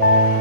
เธ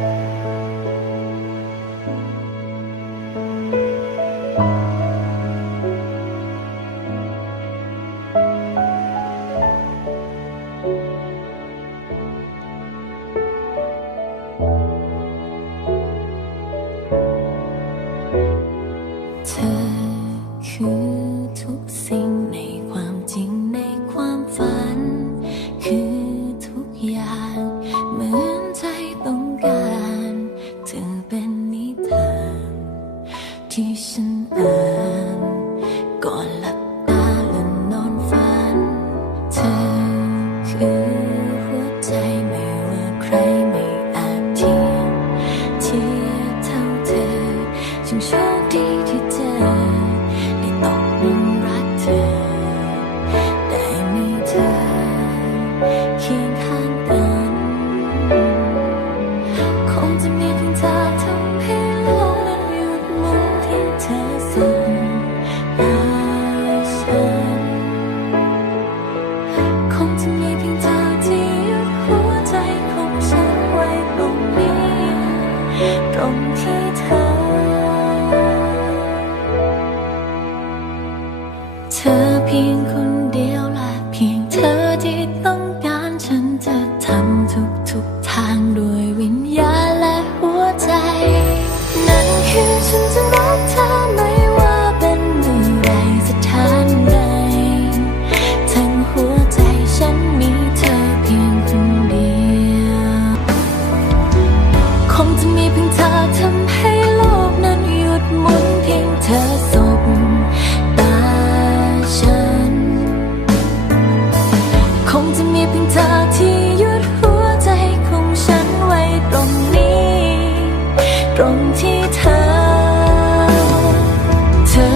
ที่ฉันอ่านก่อนหลับตาและนอนฝันเธอคือ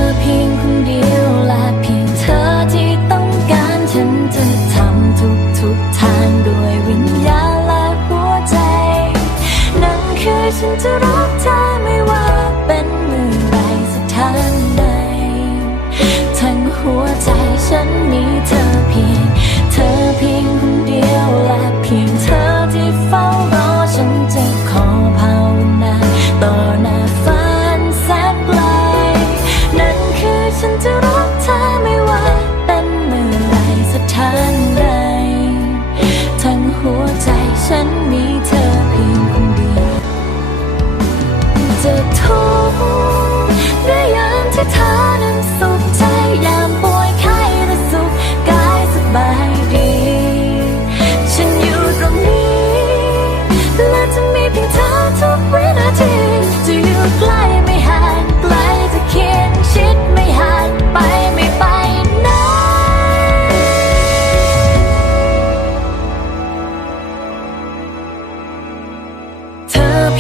อเพียงคนเดียวและเพียงเธอที่ต้องการฉันจะทำทุกทุกทางด้วยวิญญาณและหัวใจ นั่นคือฉันจะรักเธอไม่ว่าเป็นเมื่อไรสถานใด ทั้งหัวใจฉันมีเธอเพียง เธอเพียงคนเดียวและเพียงเธอที่เฝ้ารอฉันจะขอ ทานใด ทั้งหัวใจฉันมีเธอเพียงคนเดียวจะทุกข์หรือยามที่เธอนั้น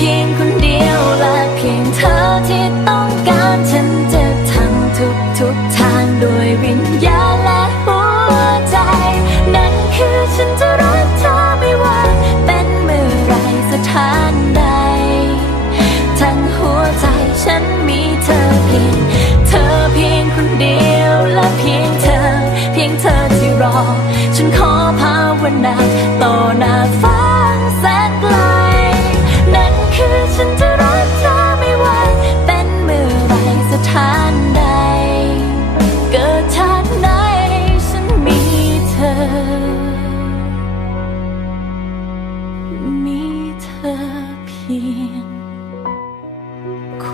พียงคนเดียวและเพียงเธอที่ต้องการฉันจะทำทุกทุกๆทางด้วยวิญญาณและหัวใจ นั่นคือฉันจะรักเธอไม่ว่าเป็นเมื่อไรสถานใด ทั้งหัวใจฉันมีเธอเพียง เธอเพียงคนเดียวและเพียงเธอ เพียงเธอ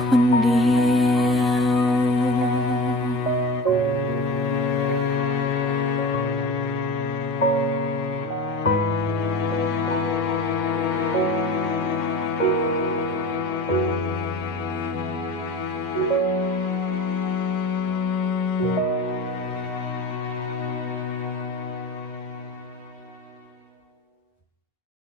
婚礼